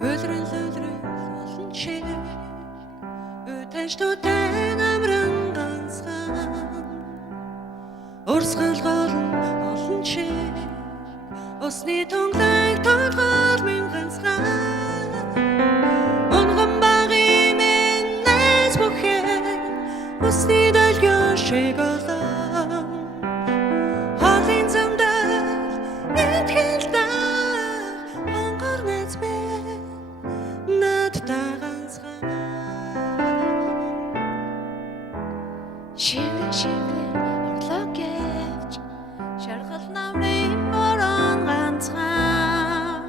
Өдрөл олон чи өтөжтөтэн амран ганцхан урсгал голн олон чи усны тунглайг толгол минь ганцхан онгон багын минь найз бүхэн усны дэлгэн шиг олон холын замдаа итгэл онгор найз минь надтай ганцхан Шивлэн орлоо гэвч шаргал намрын борон ганцхан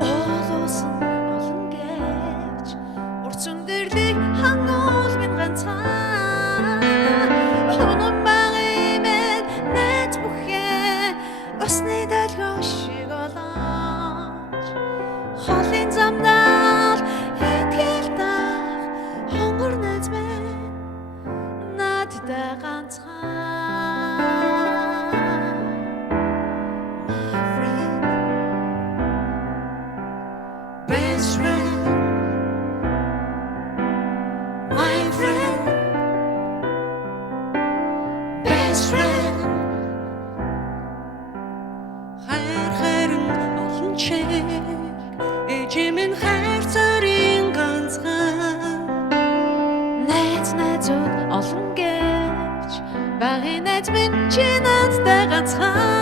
олоосон олон гэвч урт сүндэрлийг хангуул минь ганцхан онгон багын минь найз бүхэн усны дэлгэн шиг олонч холын замдаа итгэл хонгор найз минь надтай ганцхан Best friend, my friend, best friend. Хайрын олон чиг эжимэн хайр царийн ганцхан найзууд олон гэвч багын найз минь чи надтай ганцхан